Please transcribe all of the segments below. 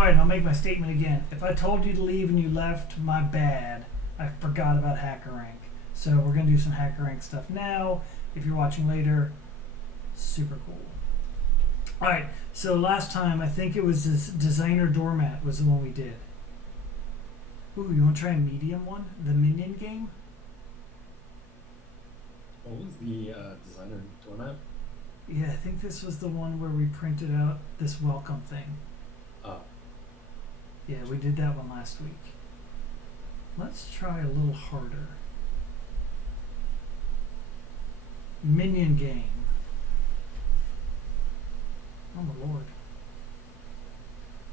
Alright, I'll make my statement again. If I told you to leave and you left, my bad. I forgot about Hackerrank. So we're going to do some Hackerrank stuff now. If you're watching later, super cool. Alright, so last time I think it was this designer doormat was the one we did. Ooh, you want to try a medium one? The Minion Game? What was the designer doormat? Yeah, I think this was the one where we printed out this welcome thing. Oh. Yeah, we did that one last week. Let's try a little harder. Minion Game. Oh my lord.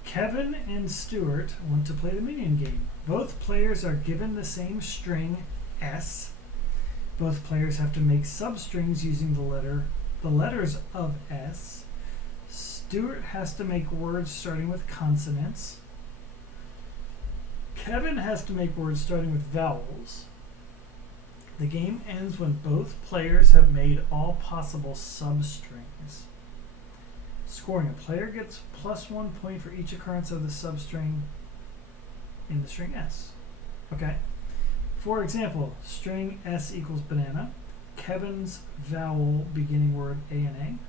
Kevin and Stuart want to play the Minion Game. Both players are given the same string, S. Both players have to make substrings using the letters of S. Stuart has to make words starting with consonants. Kevin has to make words starting with vowels. The game ends when both players have made all possible substrings. Scoring: a player gets +1 point for each occurrence of the substring in the string S. Okay. For example, string S equals banana. Kevin's vowel beginning word A and A.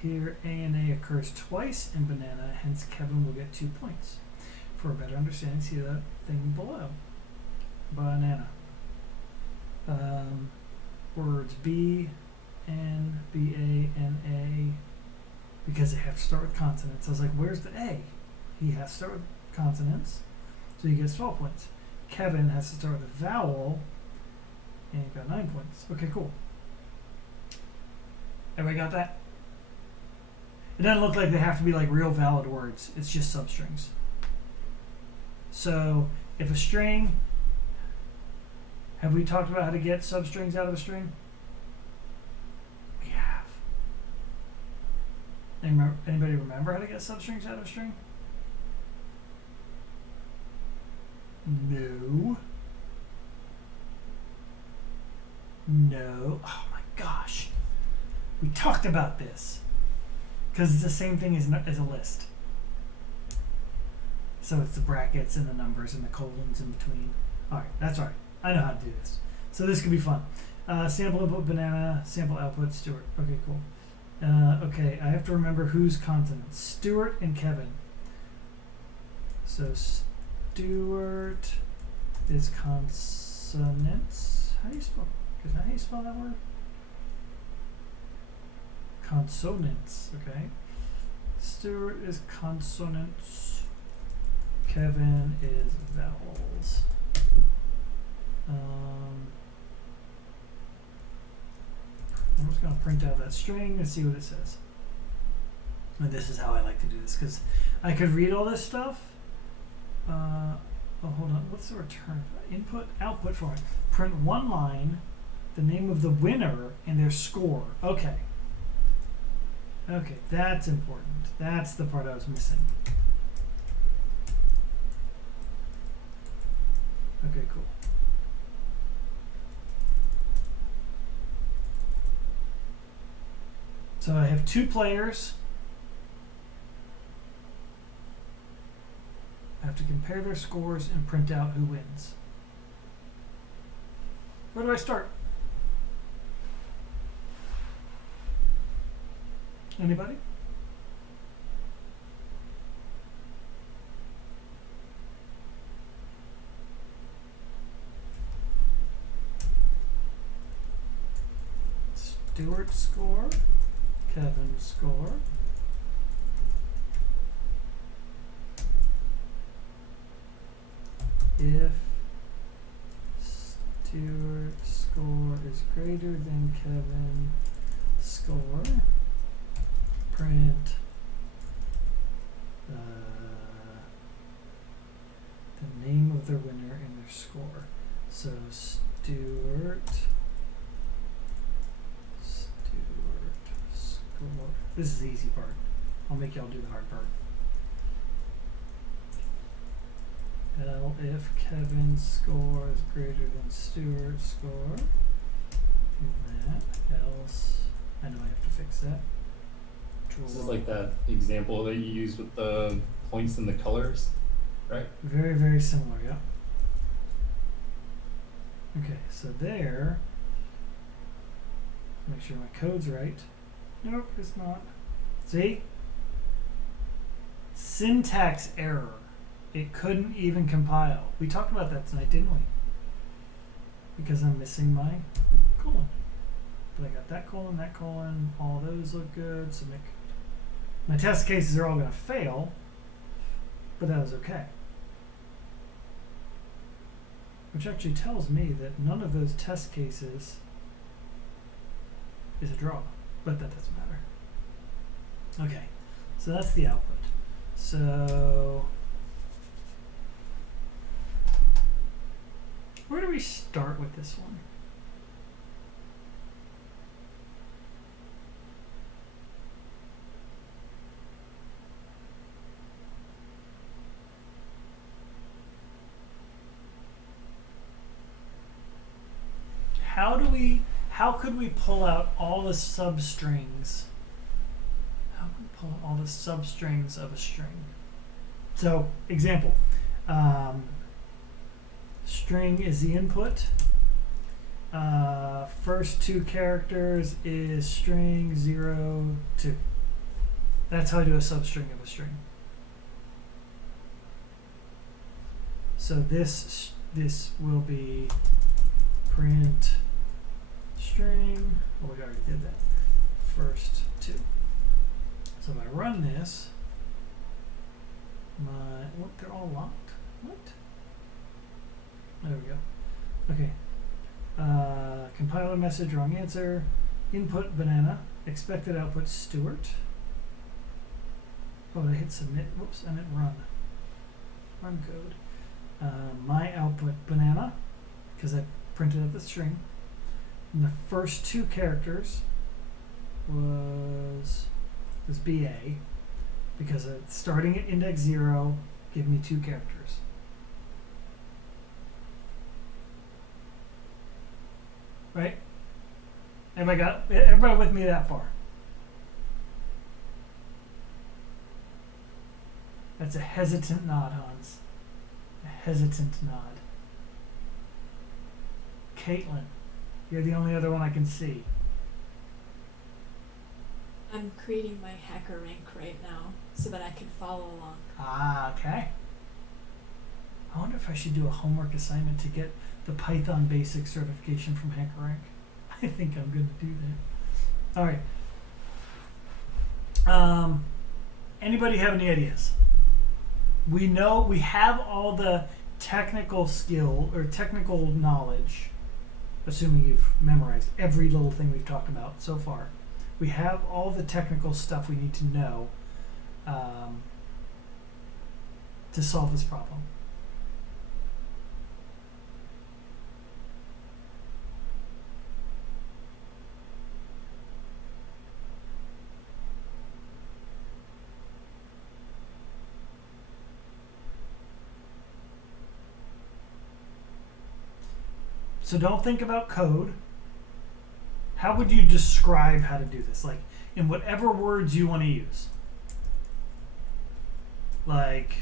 Here A and A occurs twice in banana, hence Kevin will get 2 points. For a better understanding, see that thing below. Banana. Words B, N, B, A, N, A, because they have to start with consonants. I was like, where's the A? He has to start with consonants, so he gets 12 points. Kevin has to start with a vowel, and he got 9 points. Okay, cool. Everybody got that? It doesn't look like they have to be like real valid words. It's just substrings. So if a string, have we talked about how to get substrings out of a string? We have. Anybody remember how to get substrings out of a string? No. No. Oh my gosh. We talked about this. Because it's the same thing as a list. So it's the brackets and the numbers and the colons in between. Alright, that's right. I know how to do this. So this could be fun. Sample input banana, sample output Stuart. Okay, cool. Okay, I have to remember who's consonants. Stuart and Kevin. So Stuart is consonants. How do you spell? Is that how you spell that word? Consonants. Okay. Stuart is consonants. Kevin is vowels. I'm just going to print out that string and see what it says. And this is how I like to do this, because I could read all this stuff. Oh, hold on. What's the return? Input, output format. Print one line, the name of the winner, and their score. Okay. Okay, that's important. That's the part I was missing. Okay, cool. So I have 2 players. I have to compare their scores and print out who wins. Where do I start? Anybody? Stuart's score, Kevin's score. If Stuart's score is greater than Kevin's score, print the name of the winner and their score. So Stuart score. This is the easy part. I'll make y'all do the hard part. If Kevin's score is greater than Stuart's score, do that. Else, I know I have to fix that. This is like that example that you used with the points in the colors, right? Very, very similar, yeah. Okay, so there, make sure my code's right. Nope, it's not. See? Syntax error. It couldn't even compile. We talked about that tonight, didn't we? Because I'm missing my colon. But I got that colon, all those look good, submit. My test cases are all going to fail, but that was okay. Which actually tells me that none of those test cases is a draw, but that doesn't matter. Okay, so that's the output. So where do we start with this one? How could we pull out all the substrings? How can we pull out all the substrings of a string? So, example, string is the input. First two characters is string 0, 2. That's how I do a substring of a string. So this will be print string. Oh, we already did that. First 2. So if I run this, what? They're all locked. What? There we go. Okay. Compiler message, wrong answer. Input banana. Expected output Stewart. Oh, I hit submit. Whoops, I meant run. Run code. My output banana, because I printed out the string. And the first two characters was BA, because starting at index 0 give me 2 characters. Right? Everybody with me that far? That's a hesitant nod, Hans. A hesitant nod. Caitlin, you're the only other one I can see. I'm creating my Hackerrank right now so that I can follow along. Ah, okay. I wonder if I should do a homework assignment to get the Python basic certification from Hackerrank. I think I'm going to do that. All right. Anybody have any ideas? We know we have all the technical skill or technical knowledge, assuming you've memorized every little thing we've talked about so far. We have all the technical stuff we need to know to solve this problem. So don't think about code. How would you describe how to do this? Like, in whatever words you want to use. Like,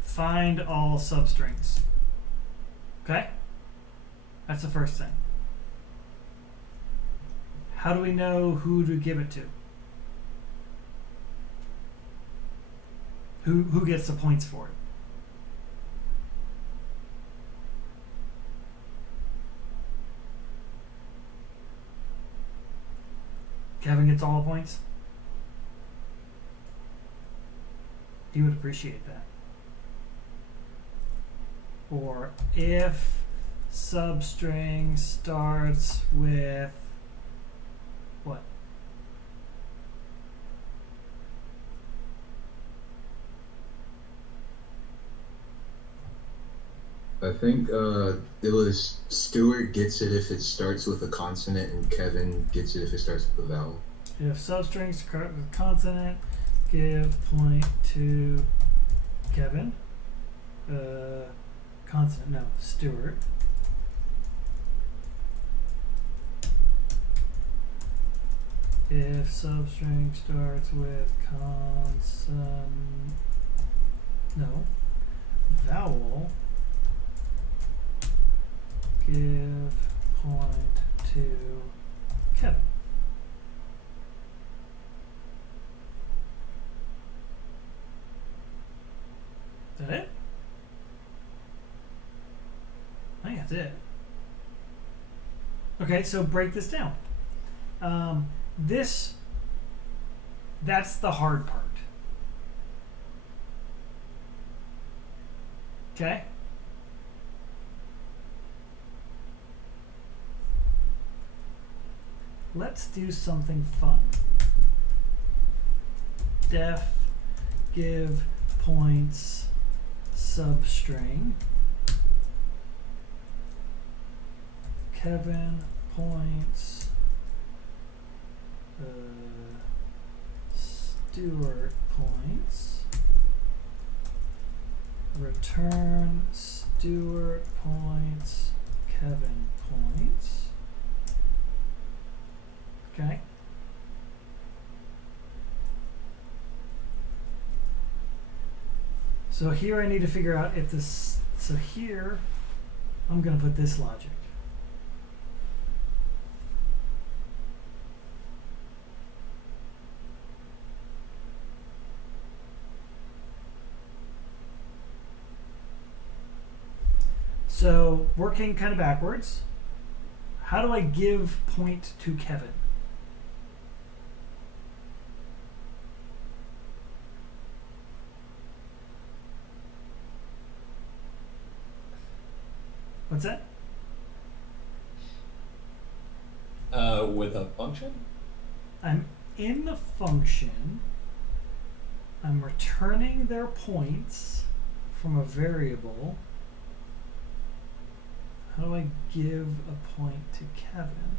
find all substrings. Okay? That's the first thing. How do we know who to give it to? Who gets the points for it? Kevin gets all the points? He would appreciate that. Or if substring starts with what? I think it was Stuart gets it if it starts with a consonant, and Kevin gets it if it starts with a vowel. If substring starts with consonant, give point to Kevin. Consonant, no, Stuart. if substring starts with vowel, give point to Kevin. Is that it? I think that's it. Okay, so break this down. That's the hard part. Okay? Let's do something fun. Def give points substring. Kevin points Stuart points. Return Stuart points Kevin points. Okay. So here I need to figure out if this, so here I'm going to put this logic. So working kind of backwards, how do I give point to Kevin? What's that? With a function? I'm in the function. I'm returning their points from a variable. How do I give a point to Kevin?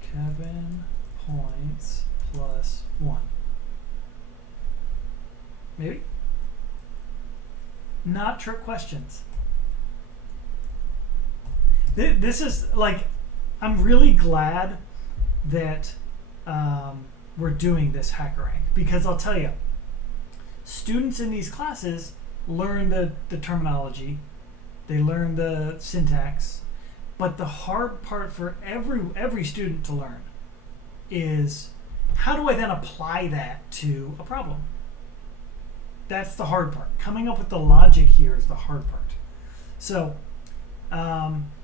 Kevin points plus 1. Maybe? Not trick questions. This is like, I'm really glad that we're doing this Hackerrank, because I'll tell you, students in these classes learn the terminology, they learn the syntax, but the hard part for every student to learn is how do I then apply that to a problem? That's the hard part. Coming up with the logic here is the hard part. So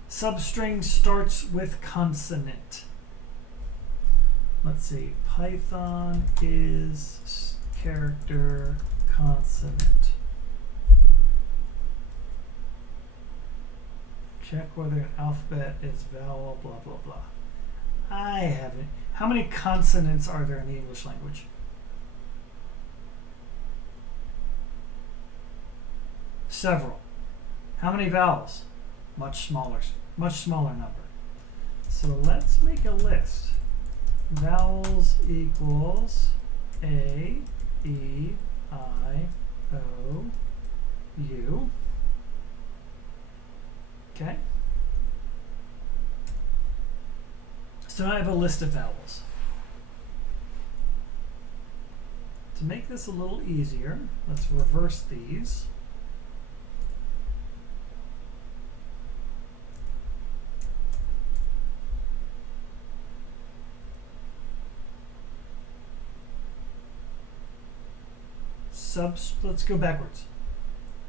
substring starts with consonant. Let's see, Python is character consonant. Check whether an alphabet is vowel, blah, blah, blah. I haven't. How many consonants are there in the English language? Several. How many vowels? Much smaller number. So let's make a list. Vowels equals A, E, I, O, U. Okay. So now I have a list of vowels. To make this a little easier, let's reverse these. Let's go backwards.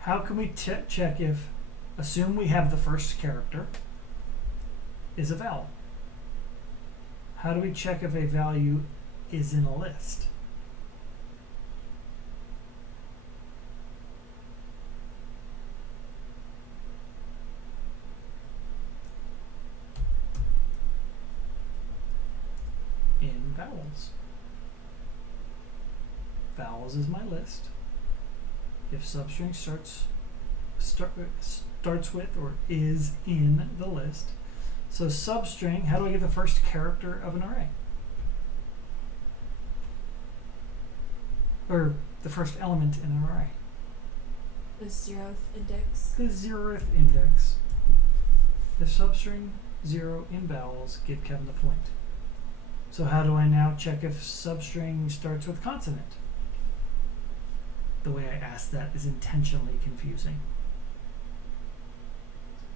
How can we check if, assume we have the first character is a vowel? How do we check if a value is in a list? In vowels. Vowels is my list. If substring starts with or is in the list. So substring, how do I get the first character of an array? Or the first element in an array? The 0th index. The 0th index. If substring 0 in vowels, give Kevin the point. So how do I now check if substring starts with consonant? The way I asked that is intentionally confusing.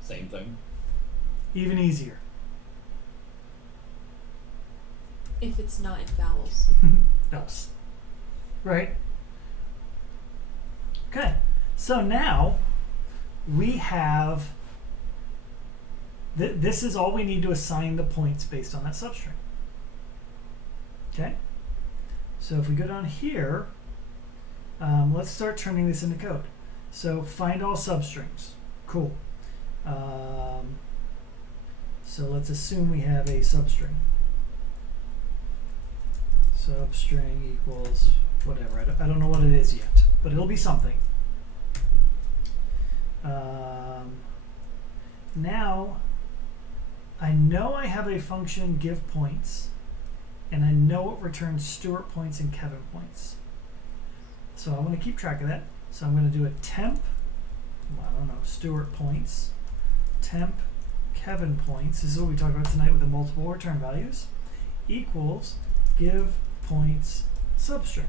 Same thing. Even easier. If it's not in vowels. Else. Right? Okay. So now we have, this is all we need to assign the points based on that substring. Okay? So if we go down here, let's start turning this into code. So find all substrings. Cool. So let's assume we have a substring. Substring equals whatever. I don't know what it is yet, but it'll be something. Now, I know I have a function give points, and I know it returns Stuart points and Kevin points. So I want to keep track of that. So I'm going to do a temp, I don't know, Stuart points, temp Kevin points. This is what we talked about tonight with the multiple return values, equals give points substring.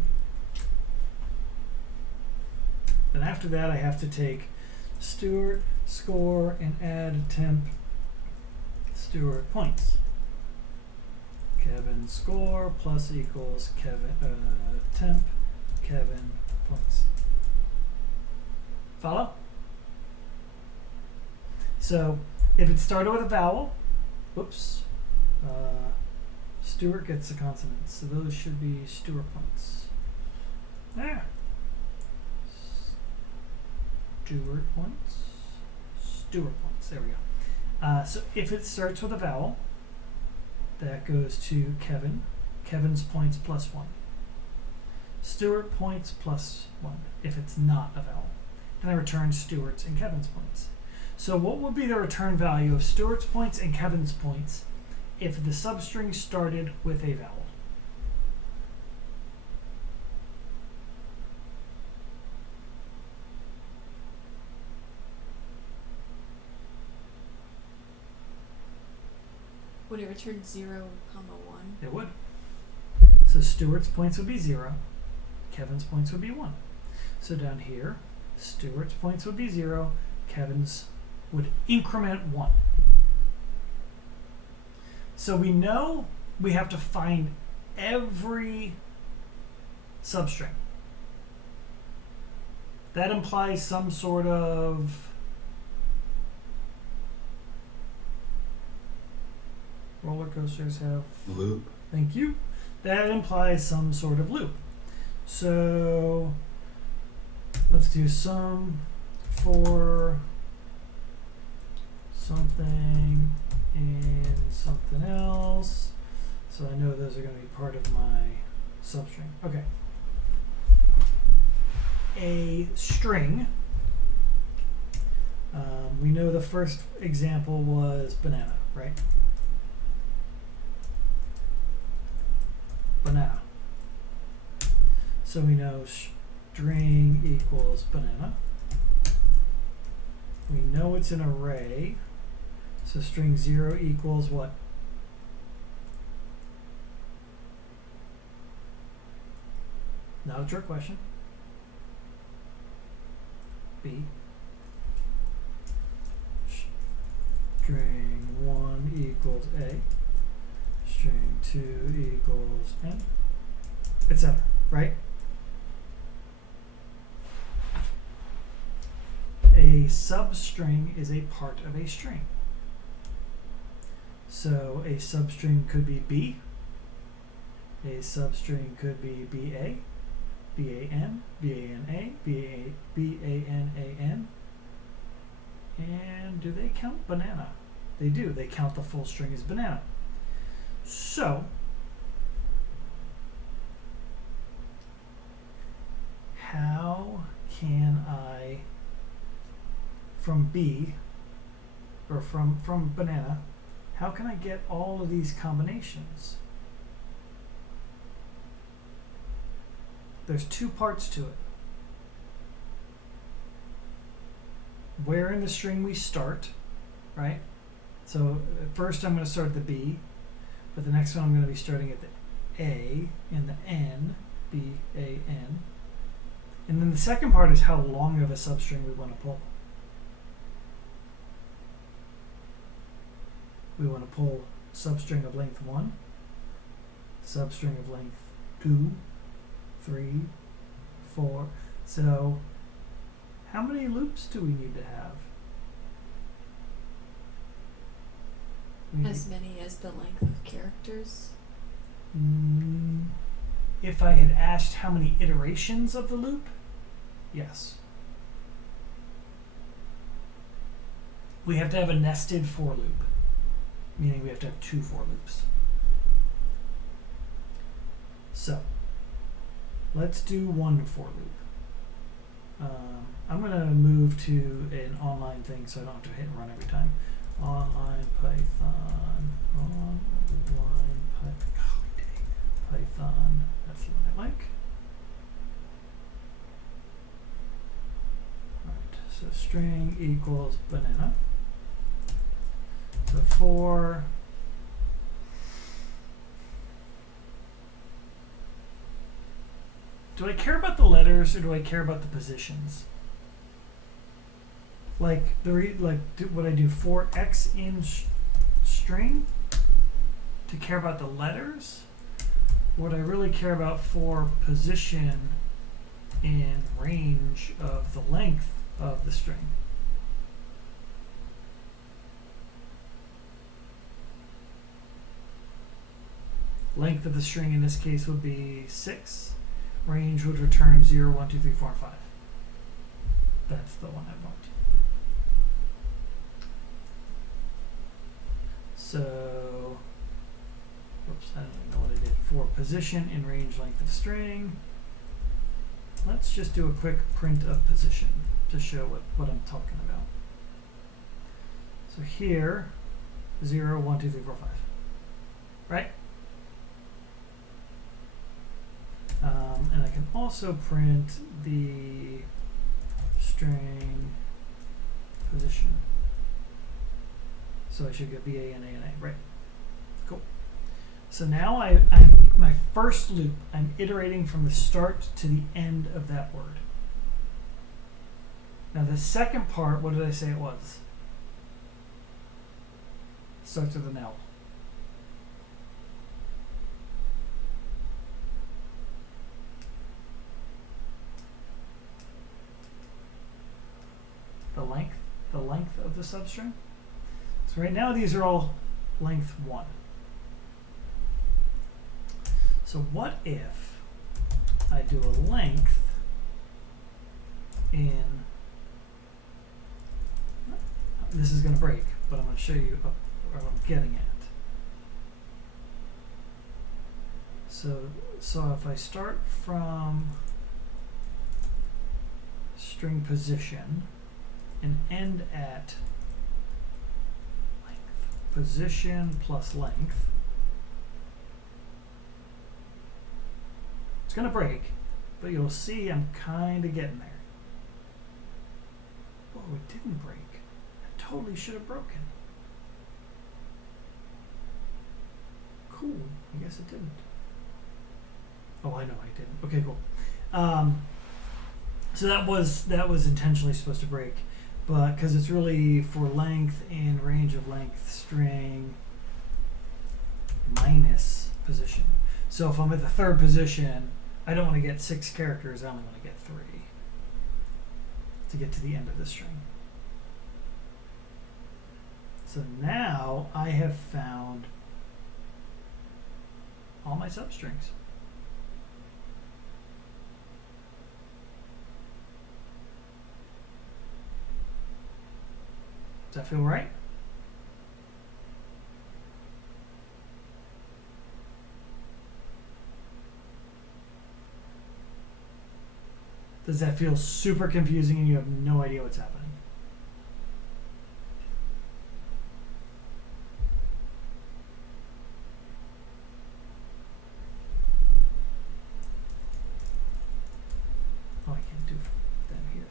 And after that, I have to take Stuart score and add temp Stuart points. Kevin score plus equals Kevin temp Kevin points. Follow? So if it started with a vowel, whoops, Stuart gets a consonant, so those should be Stuart points. There. Stuart points. Stuart points. There we go. So if it starts with a vowel, that goes to Kevin. Kevin's points plus 1. Stuart points plus 1 if it's not a vowel. Then I return Stuart's and Kevin's points. So what would be the return value of Stuart's points and Kevin's points if the substring started with a vowel? Would it return 0, 1? It would. So Stuart's points would be 0. Kevin's points would be 1. So down here, Stuart's points would be 0. Kevin's would increment 1. So we know we have to find every substring. That implies some sort of roller coasters have Loop. Thank you. That implies some sort of loop. So let's do sum for something and something else. So I know those are going to be part of my substring. Okay. A string. We know the first example was banana, right? Banana. So we know string equals banana. We know it's an array. So string 0 equals what? Not a trick question. B. String 1 equals A. String 2 equals N, etc. Right? A substring is a part of a string. So a substring could be B. A substring could be BA, BAN, BANA, BANAN. And do they count banana? They do. They count the full string as banana. So, how can I, from B, or from banana, how can I get all of these combinations? There's two parts to it. Where in the string we start, right? So first I'm going to start at the B, but the next one I'm going to be starting at the A and the N, B, A, N. And then the second part is how long of a substring we want to pull. We want to pull substring of length 1, substring of length 2, 3, 4. So how many loops do we need to have? As many as the length of characters. If I had asked how many iterations of the loop, yes. We have to have a nested for loop, meaning we have to have 2 for loops. So let's do 1 for loop. I'm going to move to an online thing so I don't have to hit run every time. Online Python, Python, that's the one I like. Alright, so string equals banana. So for do I care about the letters or do I care about the positions? Like what I do for x in string to care about the letters? What I really care about for position in range of the length of the string. Length of the string in this case would be 6. Range would return 0, 1, 2, 3, 4, and 5. That's the one I want. So, whoops, I don't even know what I did. For position in range length of string, let's just do a quick print of position to show what I'm talking about. So here, 0, 1, 2, 3, 4, 5. Right? And I can also print the string position. So I should get B, A, N, A, N, A. Right. Cool. So now I'm my first loop, I'm iterating from the start to the end of that word. Now the second part, what did I say it was? Starts with an L. The length of the substring. So right now these are all length 1. So what if I do a length in, this is going to break, but I'm going to show you what I'm getting at. So if I start from string position and end at length, position plus length, it's going to break, but you'll see I'm kind of getting there. Oh, it didn't break. It totally should have broken. Cool. I guess it didn't. Oh, I know I didn't. Okay, cool. So that was intentionally supposed to break, but because it's really for length and range of length string minus position. So if I'm at the third position, I don't want to get 6 characters. I only want to get 3 to get to the end of the string. So now I have found all my substrings. Does that feel right? Does that feel super confusing and you have no idea what's happening? Oh, I can't do that here.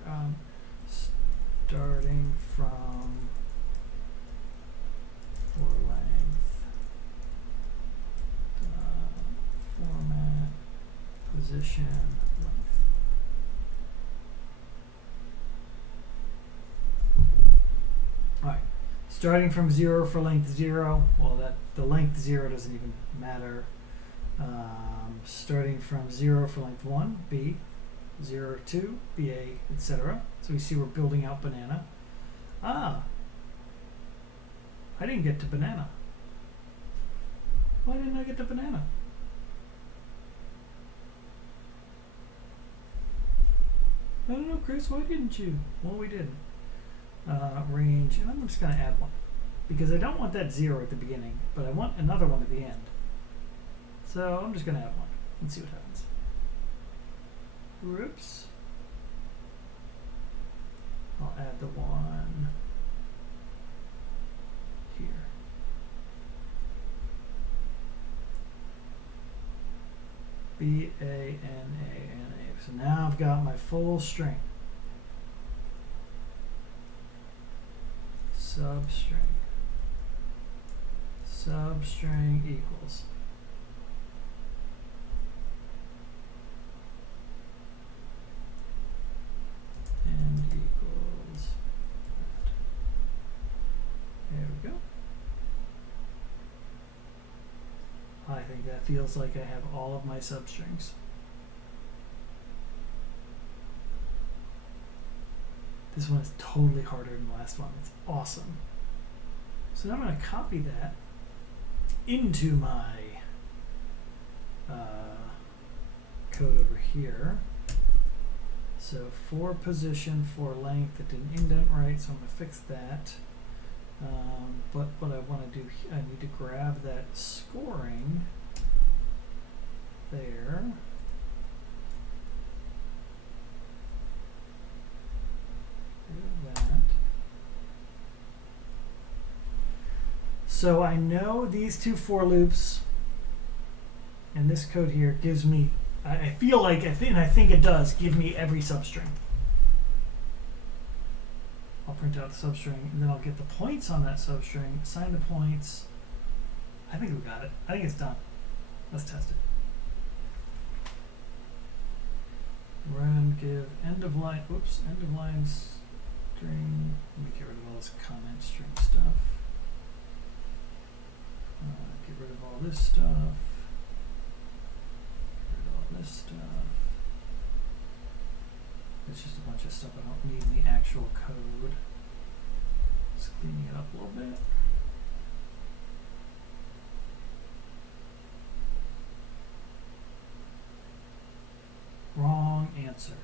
Starting from position, length. Alright, starting from 0 for length 0, well the length 0 doesn't even matter. Starting from 0 for length 1, B, 0, 2, BA, etc. So we see we're building out banana. Ah, I didn't get to banana. Why didn't I get to banana? I don't know, Chris, why didn't you? Well, we didn't. Range, and I'm just going to add one. Because I don't want that 0 at the beginning, but I want another one at the end. So I'm just going to add one and see what happens. Whoops. I'll add the one here. B-A-N-A-N-A. So now I've got my full string. Substring. Substring equals. And equals that. There we go. I think that feels like I have all of my substrings. This one is totally harder than the last one. It's awesome. So now I'm going to copy that into my code over here. So for position, for length, it didn't indent right, so I'm going to fix that. But what I want to do, I need to grab that scoring there. Do that. So I know these two for loops and this code here gives me, I feel like, I think it does give me every substring. I'll print out the substring and then I'll get the points on that substring, assign the points. I think we got it. I think it's done. Let's test it. Run give end of line, oops, end of line string. Let me get rid of all this comment string stuff. Get rid of all this stuff. Get rid of all this stuff. It's just a bunch of stuff I don't need in the actual code. Just cleaning it up a little bit. Wrong answer.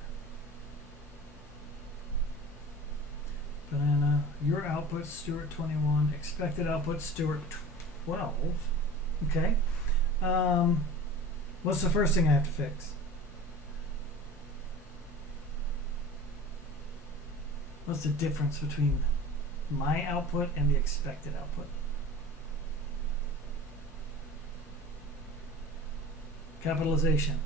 Banana, your output Stewart 21, expected output Stewart 12. Okay. What's the first thing I have to fix? What's the difference between my output and the expected output? Capitalization.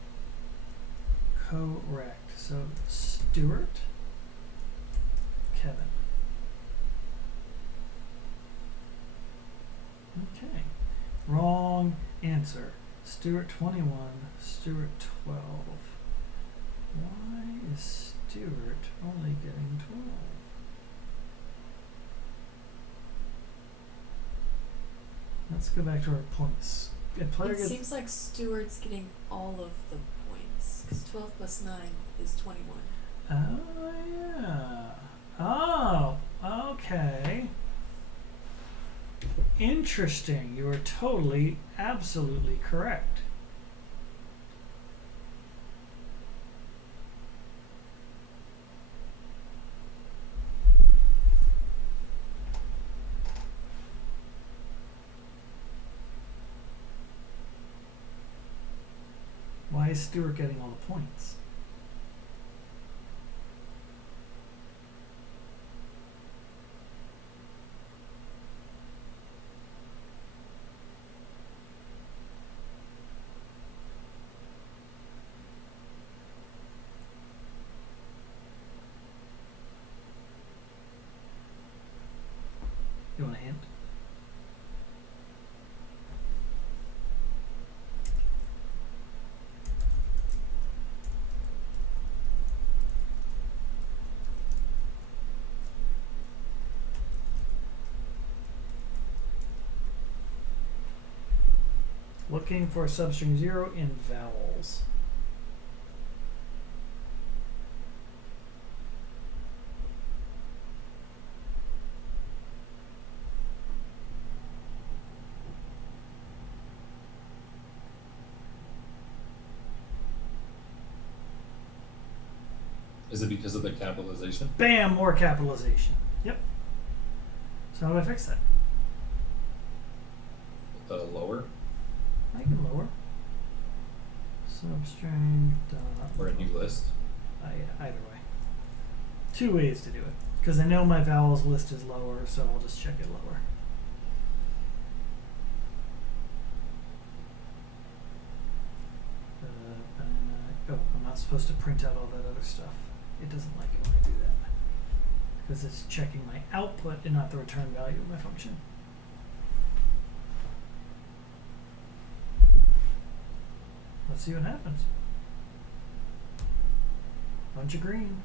Correct. So Stewart, Kevin. Okay. Wrong answer. Stewart 21, Stewart 12. Why is Stewart only getting 12? Let's go back to our points. It seems like Stewart's getting all of the points, because 12 plus 9 is 21. Oh, yeah. Oh, okay. Interesting. You are totally, absolutely correct. Why is Stewart getting all the points? You want a hint? Looking for substring 0 in vowels. Is it because of the capitalization? Bam! More capitalization. Yep. So how do I fix that? Lower I can lower. Substring dot. or a new list? Either way. Two ways to do it. Because I know my vowels list is lower, so I'll just check it lower. Oh, I'm not supposed to print out all that other stuff. It doesn't like it when I do that. Because it's checking my output and not the return value of my function. Let's see what happens. Bunch of green.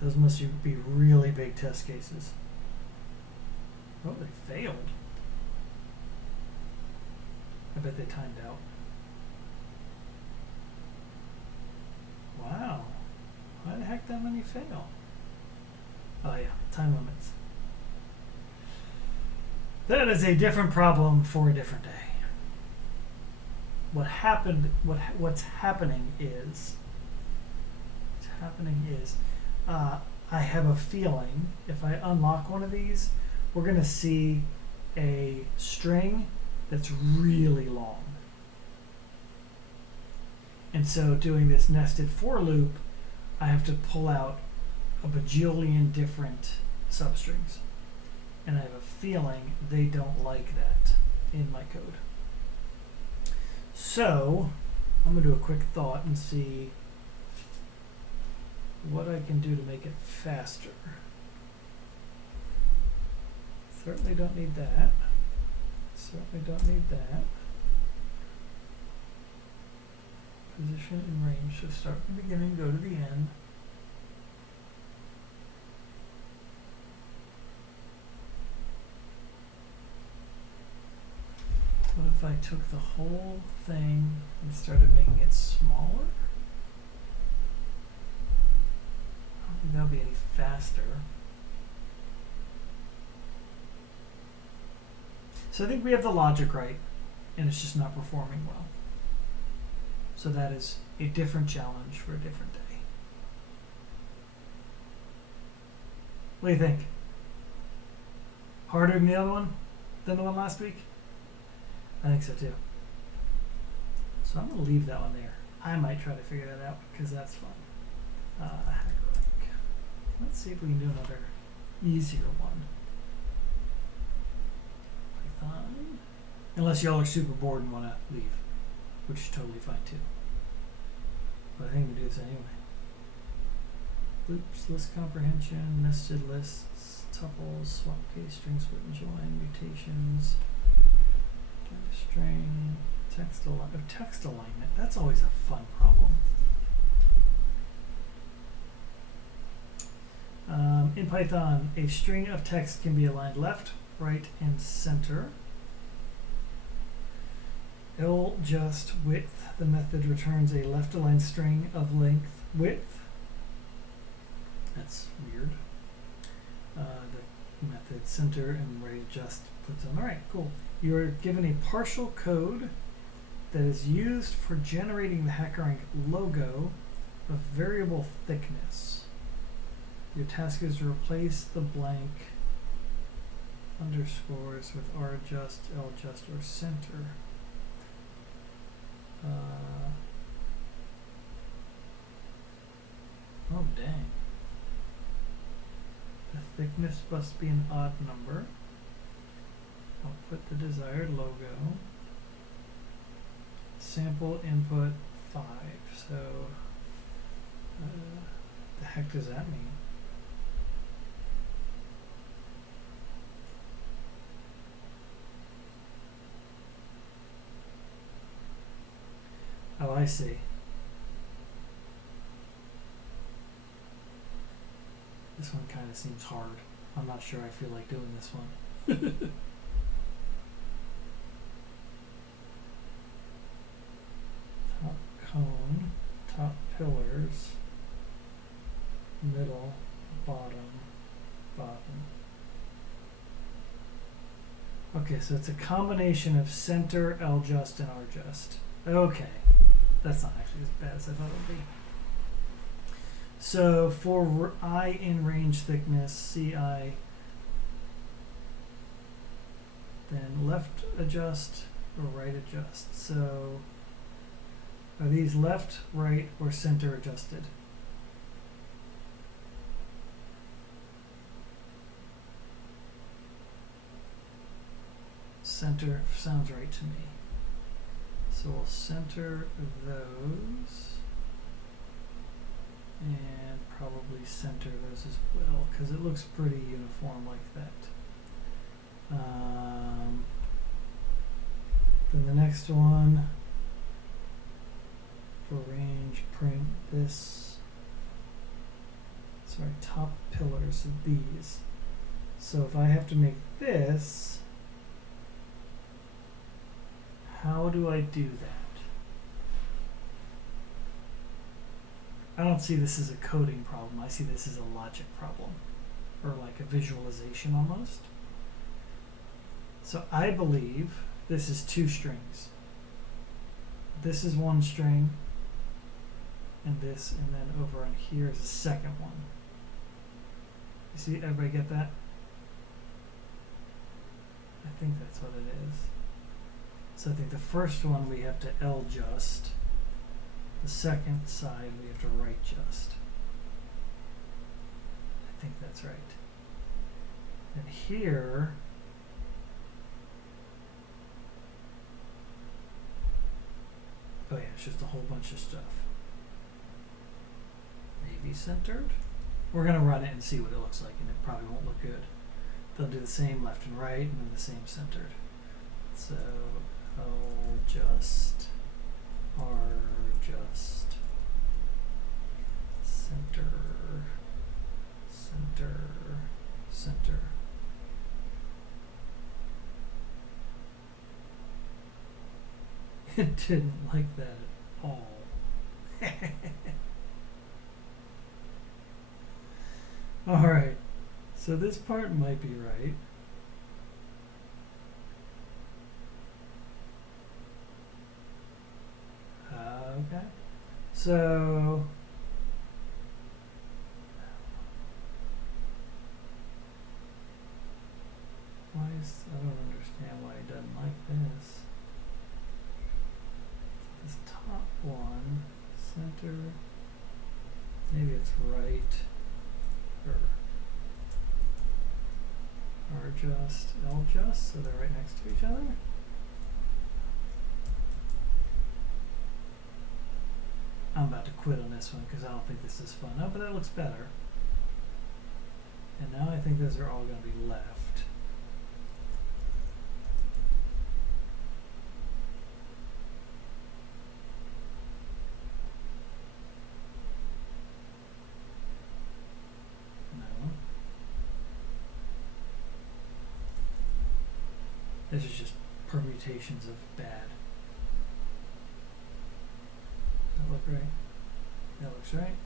Those must be really big test cases. Oh, they failed. I bet they timed out. Wow. Why the heck that many fail? Oh yeah, time limits. That is a different problem for a different day. What's happening is I have a feeling if I unlock one of these, we're gonna see a string that's really long. And so doing this nested for loop, I have to pull out a bajillion different substrings. And I have a feeling they don't like that in my code. So I'm going to do a quick thought and see what I can do to make it faster. Certainly don't need that. Certainly don't need that. Position and range. So start from the beginning, go to the end. What if I took the whole thing and started making it smaller? I don't think that'll be any faster. So I think we have the logic right, and it's just not performing well. So that is a different challenge for a different day. What do you think? Harder than the other one? Than the one last week? I think so too. So I'm going to leave that one there. I might try to figure that out because that's fun. Hackerrank. Let's see if we can do another easier one. Python. Unless y'all are super bored and want to leave, which is totally fine too. But I think we do this anyway. Loops, list comprehension, nested lists, tuples, swap case, string split and join, mutations. String, text alignment. That's always a fun problem. In Python, a string of text can be aligned left, right, and center. Just width, the method returns a left aligned string of length width. That's weird. The method center and right just puts on. All right, cool. You are given a partial code that is used for generating the Hackerrank logo of variable thickness. Your task is to replace the blank underscores with radjust, ljust, or center. Oh dang. The thickness must be an odd number. I'll put the desired logo. Sample input 5. So, the heck does that mean? Oh, I see. This one kind of seems hard. I'm not sure I feel like doing this one. tone, top pillars, middle, bottom, bottom. Okay, so it's a combination of center, L-just, and R-just. Okay, that's not actually as bad as I thought it would be. So for I in range thickness, CI, then left adjust or right adjust. So are these left, right, or center adjusted? Center sounds right to me. So we'll center those and probably center those as well because it looks pretty uniform like that. Then the next one for range, print this. Sorry, top pillars of these. So if I have to make this, how do I do that? I don't see this as a coding problem. I see this as a logic problem, or like a visualization almost. So I believe this is two strings. This is one string, and this, and then over on here is a second one. You see, everybody get that? I think that's what it is. So I think the first one we have to L-just. The second side we have to right-just. I think that's right. And here, oh yeah, it's just a whole bunch of stuff. Maybe centered? We're going to run it and see what it looks like, and it probably won't look good. They'll do the same left and right, and then the same centered. So L-just, R-just, center, center, center. It didn't like that at all. Alright, so this part might be right. Okay, so why is, I don't understand why he doesn't like this. This top one, center, maybe it's right, or R-just, L-just, so they're right next to each other. I'm about to quit on this one because I don't think this is fun. Oh, but that looks better. And now I think those are all going to be left. No. This is just permutations of bad. That look right? That looks right.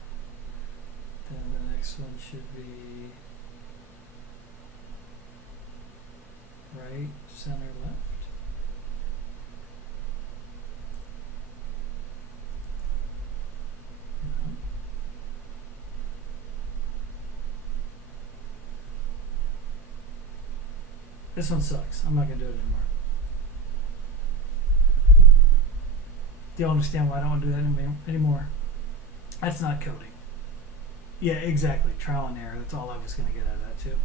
Then the next one should be right, center, left. No. This one sucks. I'm not going to do it anymore. Do you understand why I don't want to do that anymore? That's not coding. Yeah, exactly. Trial and error. That's all I was going to get out of that too.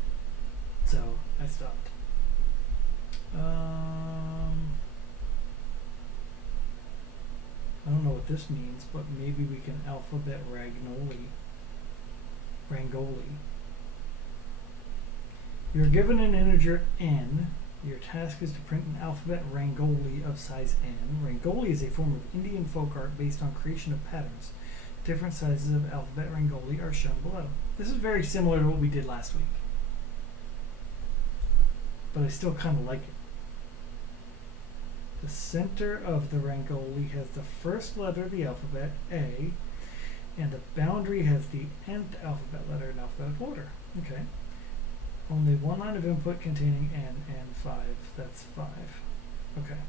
So I stopped. I don't know what this means, but maybe we can alphabet Rangoli. You're given an integer n. Your task is to print an alphabet Rangoli of size n. Rangoli is a form of Indian folk art based on creation of patterns. Different sizes of alphabet Rangoli are shown below. This is very similar to what we did last week, but I still kind of like it. The center of the Rangoli has the first letter of the alphabet, A, and the boundary has the nth alphabet letter in alphabetical order. Okay. Only one line of input containing n and 5. That's 5. Okay.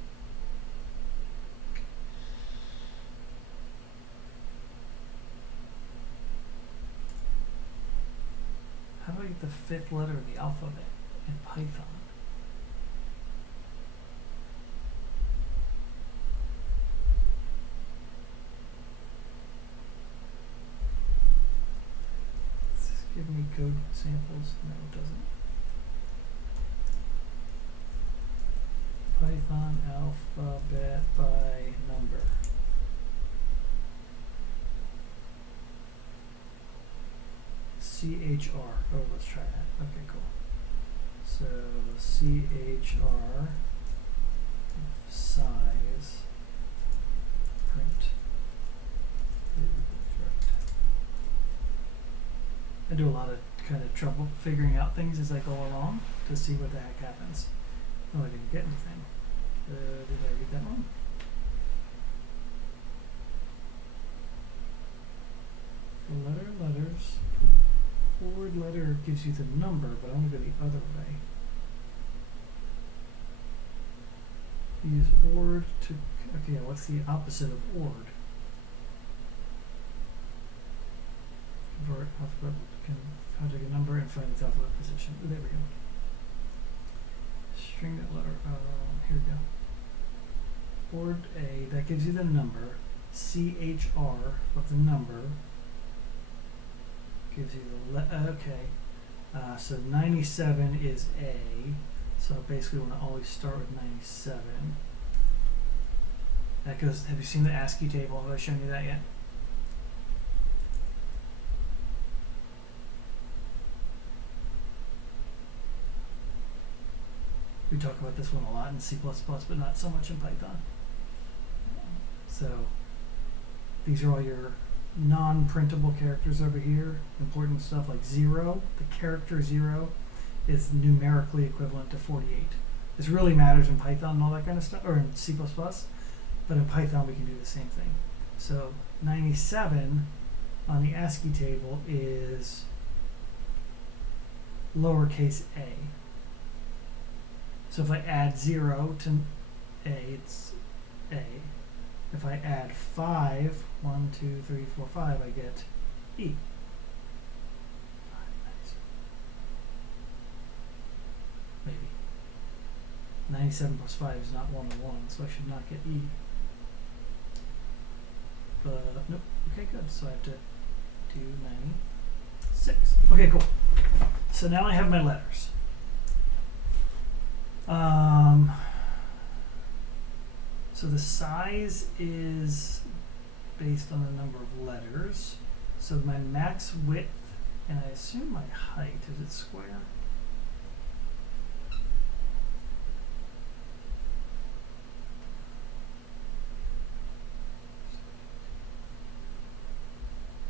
How do I get the fifth letter of the alphabet in Python? Does this give me code samples? No, it doesn't. Python alphabet by number. CHR. Oh, let's try that. Okay, cool. So CHR size print is correct. I do a lot of kind of trouble figuring out things as I go along to see what the heck happens. Oh, I didn't get anything. Did I read that wrong? For letters. Forward letter gives you the number, but I want to go the other way. Use ORD to, okay, what's the opposite of ORD? Convert alphabet, conjugate a number and find its alphabet position. Oh, there we go. String that letter, here we go. ORD A, that gives you the number. CHR of the number gives you the okay. So 97 is A. So basically, we want to always start with 97. That goes. Have you seen the Ascii table? Have I shown you that yet? We talk about this one a lot in C++, but not so much in Python. So these are all your non-printable characters over here. Important stuff like 0. The character 0 is numerically equivalent to 48. This really matters in Python and all that kind of stuff, or in C++, but in Python we can do the same thing. So 97 on the Ascii table is lowercase a. So if I add 0 to a, it's a. If I add 5, 1, 2, 3, 4, 5, I get E. Maybe. 97 plus 5 is not 101, so I should not get E. But, nope. Okay, good. So I have to do 96. Okay, cool. So now I have my letters. So the size is based on the number of letters. So my max width, and I assume my height, is it square?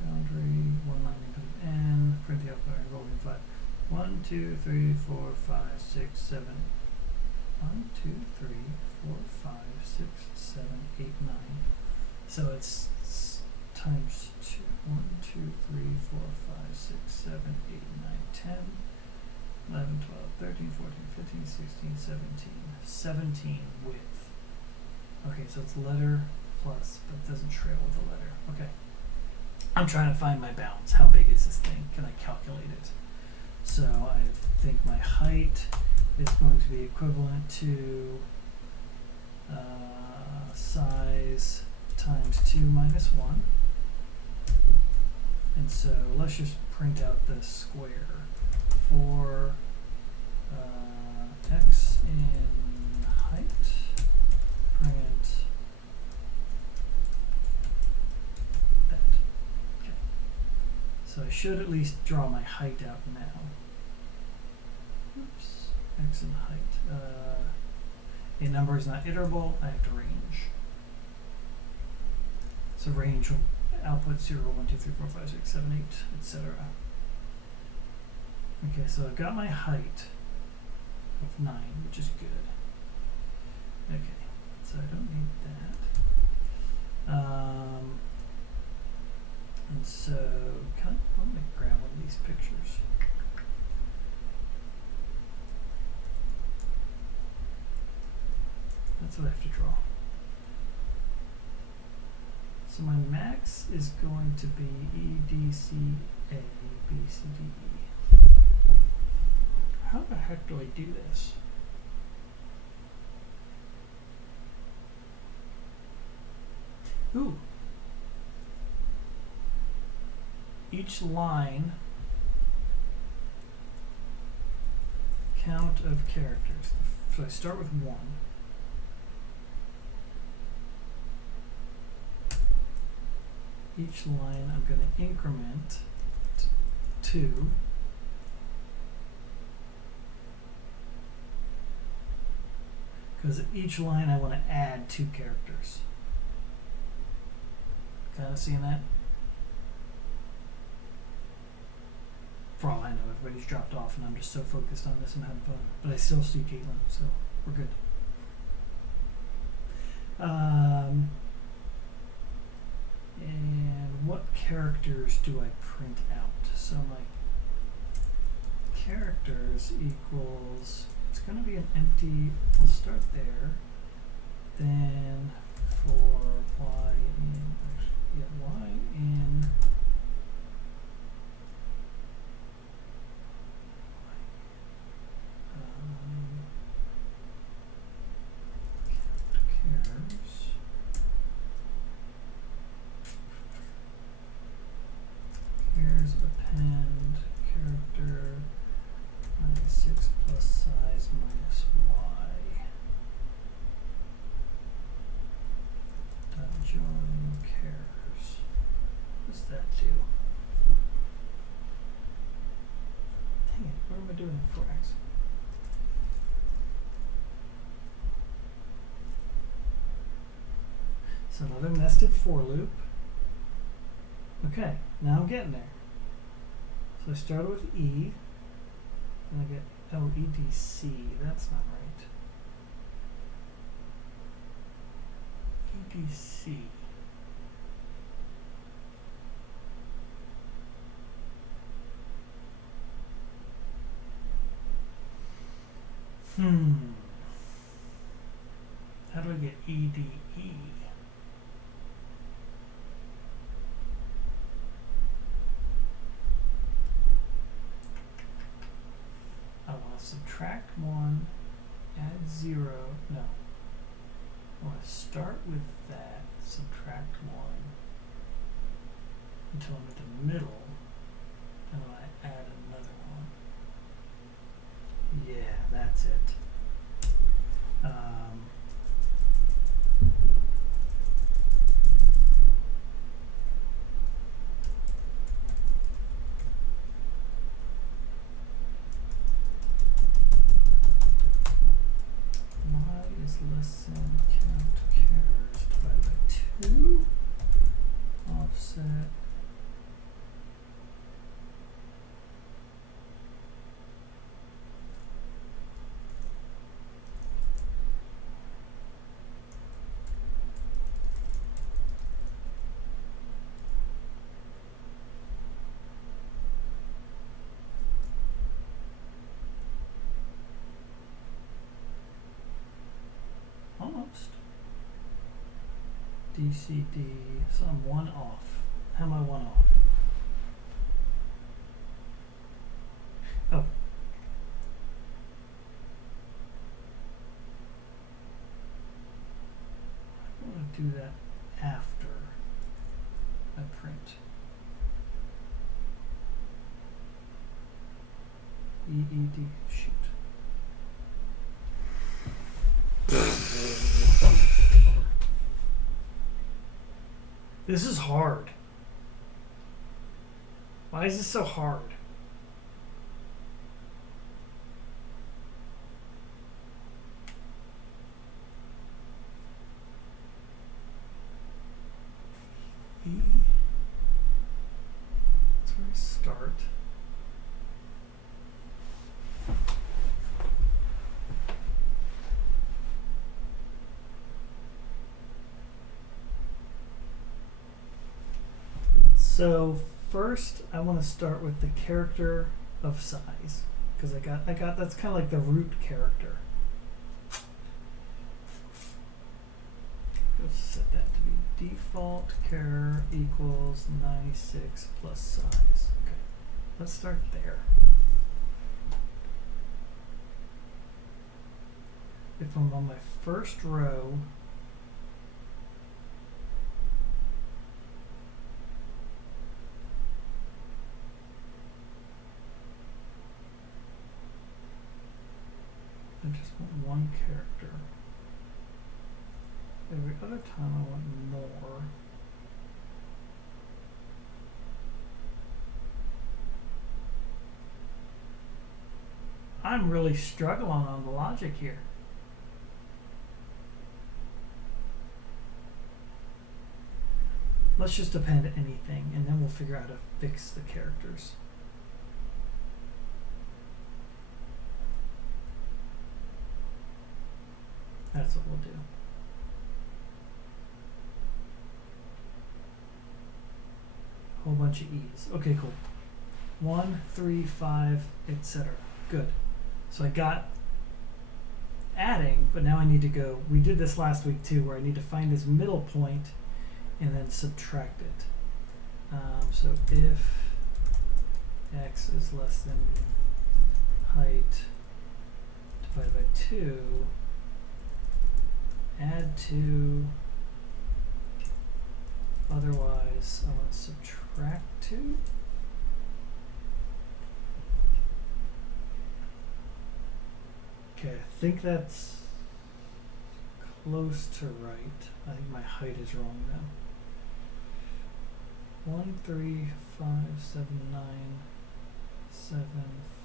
Boundary, one line input of n, print the output, rolling 5. 1, 2, 3, 4, 5, 6, 7. 1, 2, 3, 4, 5, 6, 7, 8, 9. So it's times 2. 1, 2, 3, 4, 5, 6, 7, 8, 9, 10, 11, 12, 13, 14, 15, 16, 17. 17 width. Okay, so it's letter plus, but it doesn't trail with a letter. Okay. I'm trying to find my bounds. How big is this thing? Can I calculate it? So I think my height is going to be equivalent to size times 2 minus 1. And so let's just print out the square for x in height. Print that. Okay. So I should at least draw my height out now. Oops. X in height. A number is not iterable. I have to range. So range will output 0, 1, 2, 3, 4, 5, 6, 7, 8, etc. Okay, so I've got my height of 9, which is good. Okay. so I don't need that. And so, I'm going to grab one of these pictures. That's what I have to draw. So my max is going to be E, D, C, A, B, C, D, E. How the heck do I do this? Ooh. Each line count of characters. So I start with 1. Each line I'm going to increment 2. Because each line I want to add 2 characters. Kind of seeing that? For all I know, everybody's dropped off and I'm just so focused on this and having fun. But I still see Caitlin, so we're good. And what characters do I print out? So my characters equals, it's going to be an empty, we'll start there. Then for y in cares. Here's append character -6 plus size minus y. Dot join cares. What does that do? Dang it, what am I doing it for X? So another nested for loop. Okay, now I'm getting there. So I started with E, and I get, oh, EDC, that's not right. EDC. How do I get EDE? I want to subtract 1, add 0, no. I want to start with that, subtract 1, until I'm at the middle, and then I add another 1. Yeah, that's it. Y is less than count chars divided by 2. Offset. Almost. DCD, so I'm 1 off. How am I 1 off? Oh. I want to do that after I print. EED, shoot. This is hard. Why is this so hard? E. That's where I start. So first, I want to start with the character of size, because I got that's kind of like the root character. Let's set that to be default char equals 96 plus size. Okay, let's start there. If I'm on my first row, I just want one character. Every other time I want more. I'm really struggling on the logic here. Let's just append anything, and then we'll figure out how to fix the characters. That's what we'll do. Whole bunch of E's. Okay, cool. 1, 3, 5, etc. Good. So I got adding, but now I need to go. We did this last week too, where I need to find this middle point and then subtract it. So if x is less than height divided by 2, add 2, otherwise I want to subtract 2. Okay, I think that's close to right. I think my height is wrong now. 1, 3, 5, 7, 9, 7,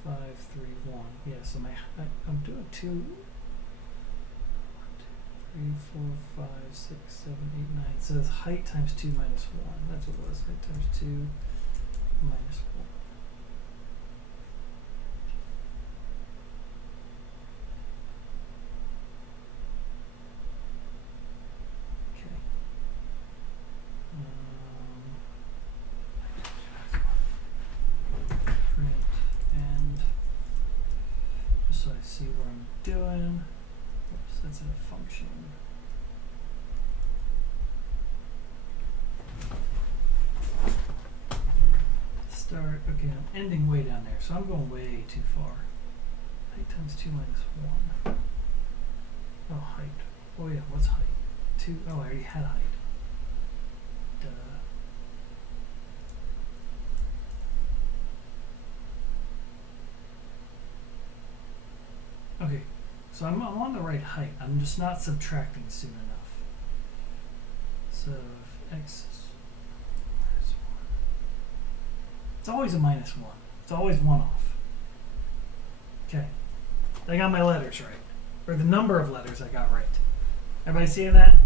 5, 3, 1. Yeah, so I'm doing 2. 1, 2, 3, 4, 5, 6, 7, 8, 9. So it's height times 2 minus 1. That's what it was. Height times 2 minus 1. So I see what I'm doing. Oops, that's in a function. Start, okay, I'm ending way down there, so I'm going way too far. Height times 2 minus 1. Oh, height. Oh yeah, what's height? 2, oh, I already had height. Duh. Okay, so I'm on the right height. I'm just not subtracting soon enough. So if x is minus 1. It's always a minus 1. It's always 1 off. Okay, I got my letters right. Or the number of letters I got right. Everybody seeing that?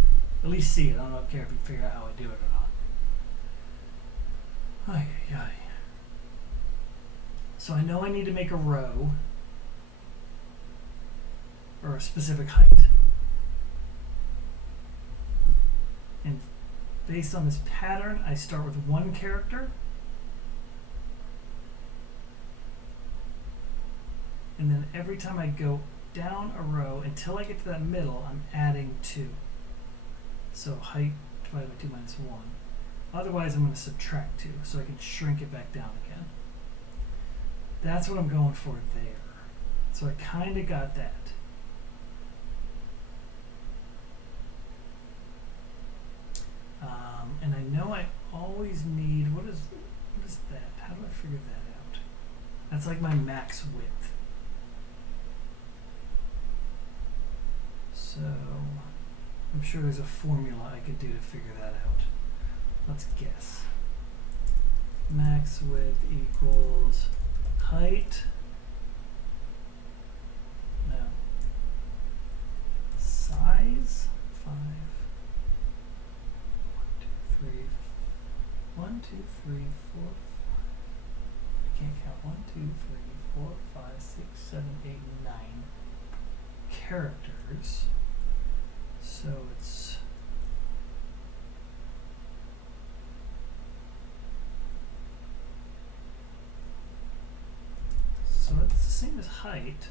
At least see it. I don't care if you figure out how I do it or not. Ay, ay, ay. So I know I need to make a row. Or a specific height. And based on this pattern, I start with one character. And then every time I go down a row until I get to that middle, I'm adding 2. So height divided by 2 minus 1. Otherwise, I'm going to subtract 2 so I can shrink it back down again. That's what I'm going for there. So I kind of got that. And I know I always need, what is that? How do I figure that out? That's like my max width. So I'm sure there's a formula I could do to figure that out. Let's guess. Max width equals height. No. Size. 5. 1, 2, 3, 4, 5. I can't count. 1, 2, 3, 4, 5, 6, 7, 8, 9 characters. So it's height.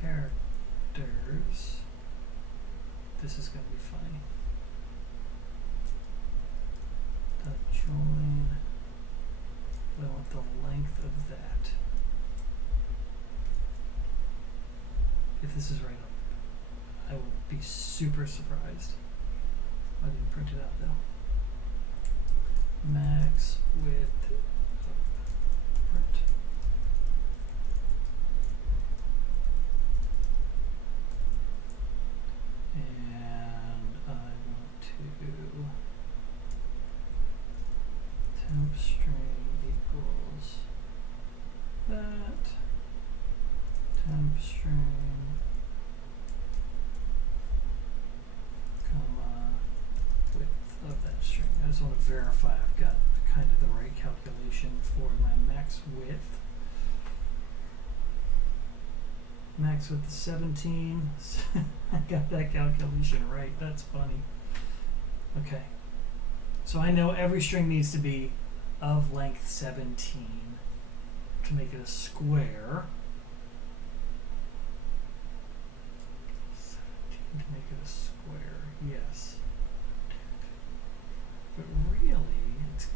Characters. This is going to be funny. Dot join. I want the length of that. If this is right, I will be super surprised. I didn't print it out though. Max width up, print. And I want to temp string equals that, temp string, comma, width of that string. I just want to verify I've got kind of the right calculation for my max width. Max width is 17. I got that calculation right. That's funny. Okay. So I know every string needs to be of length 17 to make it a square. 17 to make it a square, yes. But really, it's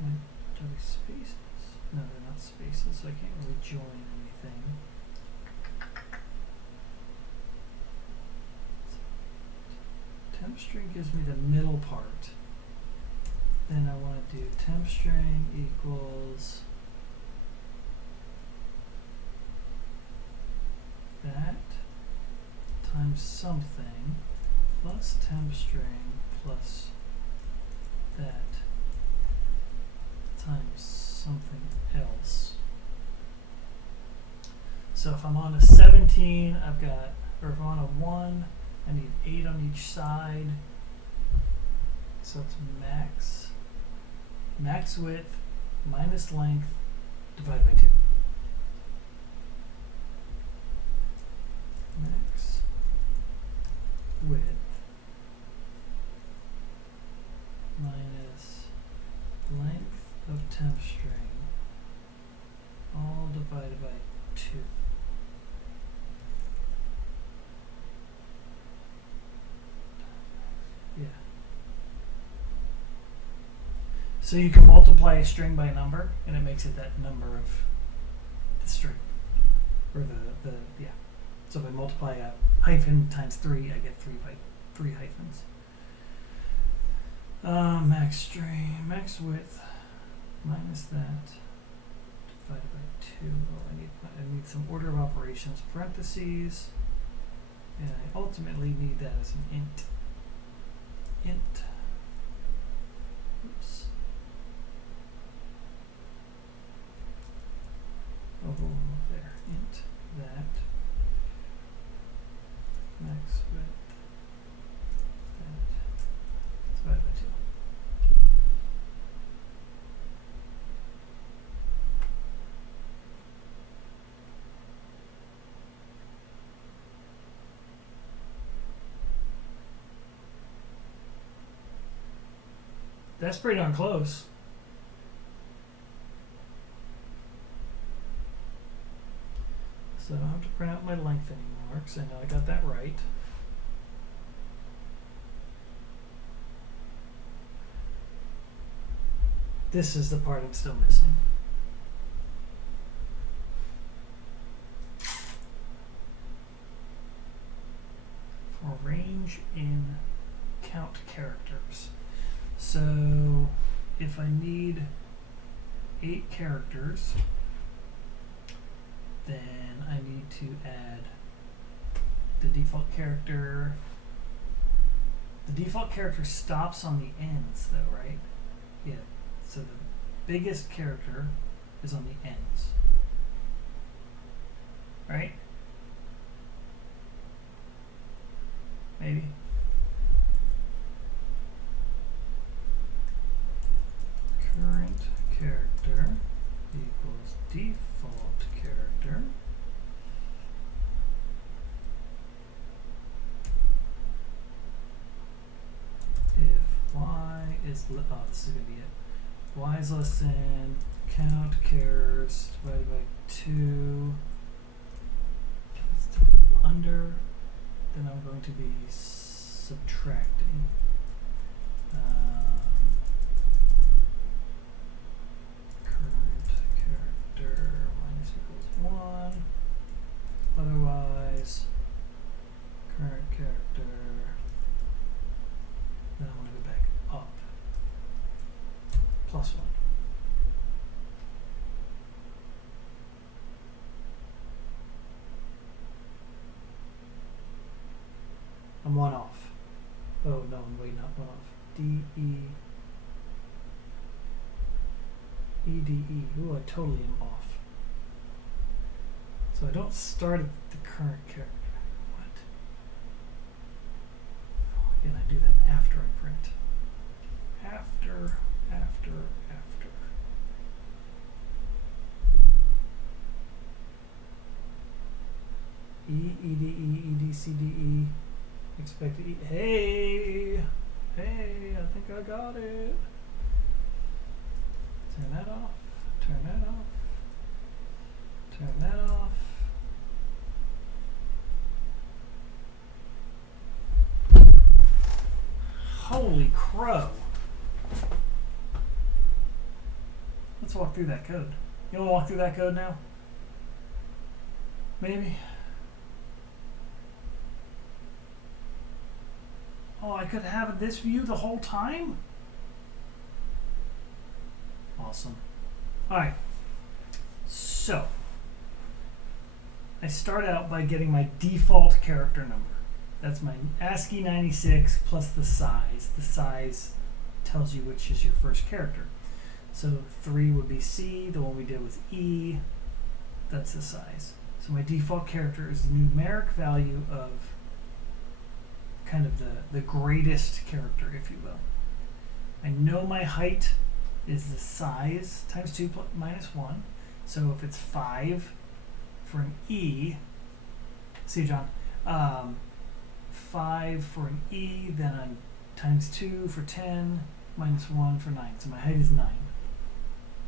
are they spaces? No, they're not spaces, so I can't really join anything. Temp string gives me the middle part. Then I want to do temp string equals that times something plus temp string plus that times something else. So if I'm on a 17, I've got, or if I'm on a 1, I need 8 on each side. So it's max width minus length divided by 2. Max width minus length of temp string, all divided by 2. Yeah. So you can multiply a string by a number, and it makes it that number of the string, or the yeah. So if I multiply a hyphen times 3, I get 3 hyphens. Max string, max width minus that divided by 2. Oh, I need some order of operations, parentheses, and I ultimately need that as an int. Oops. Oh, there. Int that max width that divided by 2. That's pretty darn close. So I don't have to print out my length anymore because I know I got that right. This is the part I'm still missing. For range in count characters. So if I need 8 characters, then I need to add the default character. The default character stops on the ends though, right? Yeah. So the biggest character is on the ends. Right? Maybe. Current character equals default character. If y this is gonna be it. Y is less than count chars divided by 2. If it's under, then I'm going to be subtracting. Current character minus equals 1. Otherwise, current character. Then I want to go back up. +1. I'm 1 off. Oh no, wait, not 1 off. D-E. E-D-E. Ooh, I totally am off. So I don't start at the current character. What? Oh, again, I do that after I print. After. E, E-D-E, E-D-C-D-E. Expect to eat. Hey, I think I got it. Turn that off. Turn that off. Turn that off. Holy crow. Let's walk through that code. You want to walk through that code now? Maybe? Oh, I could have this view the whole time? Awesome. Alright. So, I start out by getting my default character number. That's my ASCII 96 plus the size. The size tells you which is your first character. So 3 would be C, the one we did was E. That's the size. So my default character is the numeric value of kind of the greatest character, if you will. I know my height is the size times 2 minus 1. So if it's 5 for an E, see John, 5 for an E, then I'm times 2 for 10, minus 1 for 9. So my height is 9.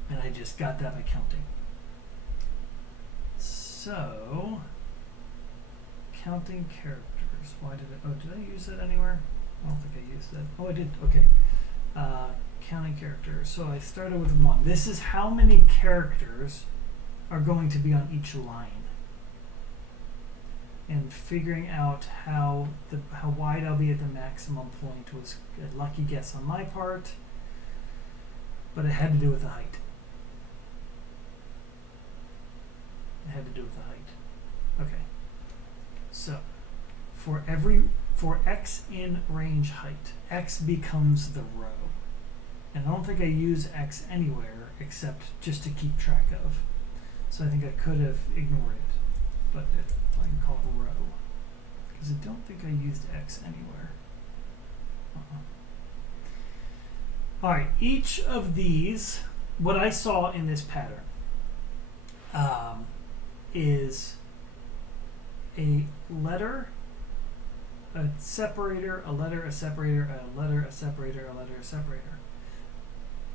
And I just got that by counting. So, counting characters. Why did I use that anywhere? I don't think I used that. Oh, I did. Okay. Counting characters. So I started with 1. This is how many characters are going to be on each line. And figuring out how wide I'll be at the maximum point was a lucky guess on my part, but it had to do with the height. Okay. So for x in range height, x becomes the row. And I don't think I use x anywhere except just to keep track of. So I think I could have ignored it, but I can call it a row. Because I don't think I used x anywhere. Alright, each of these, what I saw in this pattern, is a letter, a separator, a letter, a separator, a letter, a separator, a letter, a separator.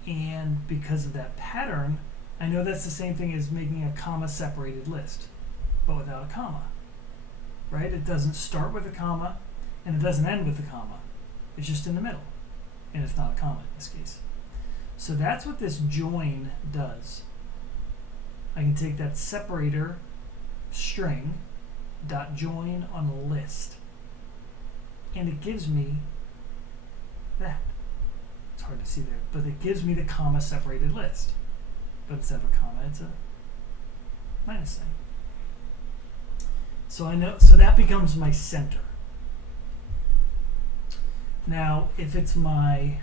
And because of that pattern, I know that's the same thing as making a comma separated list, but without a comma, right? It doesn't start with a comma and it doesn't end with a comma. It's just in the middle, and it's not a comma in this case. So that's what this join does. I can take that separator string dot join on a list, and it gives me that. It's hard to see there, but it gives me the comma separated list. But instead of a comma, it's a minus sign. So I know, so that becomes my center. Now, if it's my,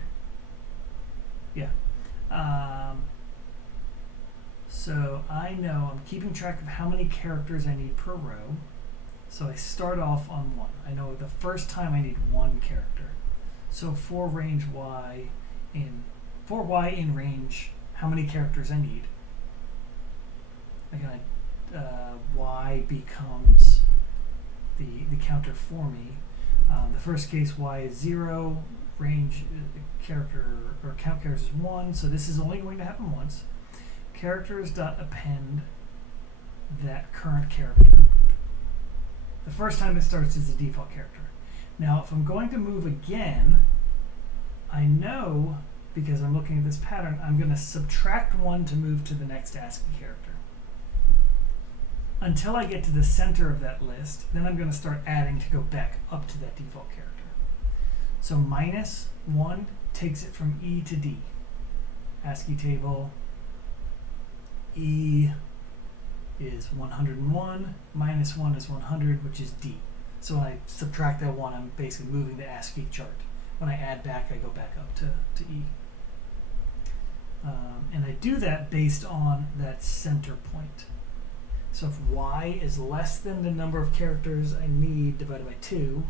so I know I'm keeping track of how many characters I need per row. So I start off on 1. I know the first time I need 1 character. So for range y in range, how many characters I need? Again, y becomes the counter for me. The first case y is 0, range character or count characters is 1, so this is only going to happen once. Characters dot append that current character. The first time it starts is the default character. Now, if I'm going to move again, I know, because I'm looking at this pattern, I'm going to subtract 1 to move to the next ASCII character. Until I get to the center of that list, then I'm going to start adding to go back up to that default character. So -1 takes it from E to D. ASCII table, E is 101, -1 is 100, which is D. So when I subtract that 1, I'm basically moving the ASCII chart. When I add back, I go back up to E. And I do that based on that center point. So if Y is less than the number of characters I need divided by 2,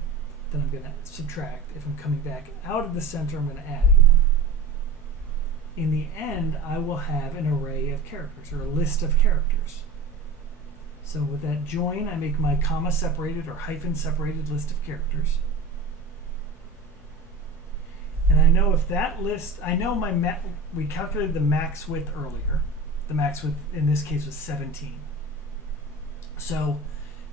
then I'm going to subtract. If I'm coming back out of the center, I'm going to add again. In the end, I will have an array of characters, or a list of characters. So with that join, I make my comma separated or hyphen separated list of characters. And I know if that list, I know we calculated the max width earlier. The max width in this case was 17. So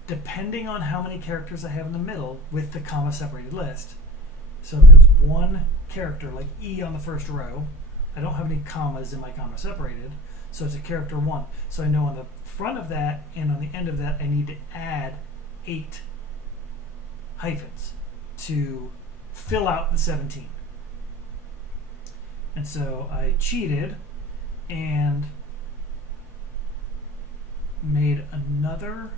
depending on how many characters I have in the middle with the comma separated list, so if it's one character like E on the first row, I don't have any commas in my comma separated, so it's a character 1. So I know on the front of that and on the end of that I need to add 8 hyphens to fill out the 17. And so I cheated and made another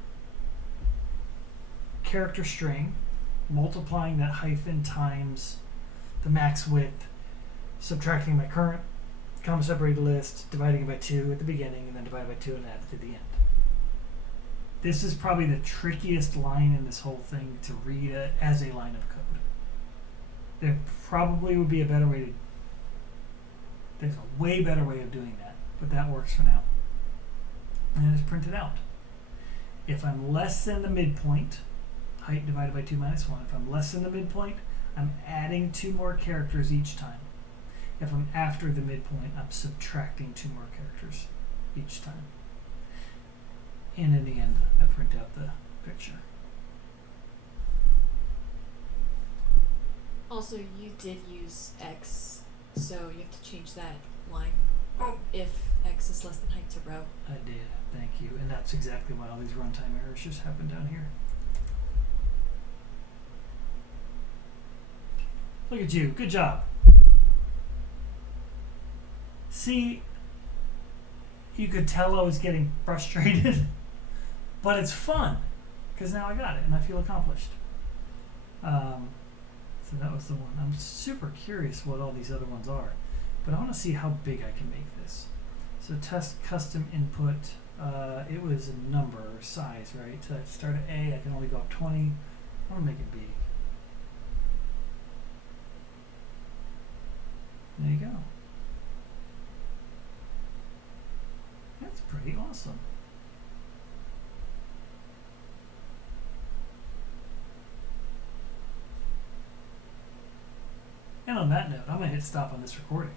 character string, multiplying that hyphen times the max width, subtracting my current comma separated list, dividing it by 2 at the beginning, and then divided by 2 and add it to the end. This is probably the trickiest line in this whole thing to read as a line of code. There probably would be a better way to, there's a way better way of doing that, but that works for now. And then it's printed out. If I'm less than the midpoint, height divided by 2 minus 1, if I'm less than the midpoint, I'm adding 2 more characters each time. If I'm after the midpoint, I'm subtracting 2 more characters each time. And in the end, I print out the picture. Also, you did use X, so you have to change that line if X is less than height to row. I did, thank you. And that's exactly why all these runtime errors just happen down here. Look at you, good job. See, you could tell I was getting frustrated, but it's fun, because now I got it and I feel accomplished. So that was the one. I'm super curious what all these other ones are, but I want to see how big I can make this. So test custom input, it was a number or size, right? So I start at A, I can only go up 20. I want to make it big. There you go. That's pretty awesome. And on that note, I'm going to hit stop on this recording.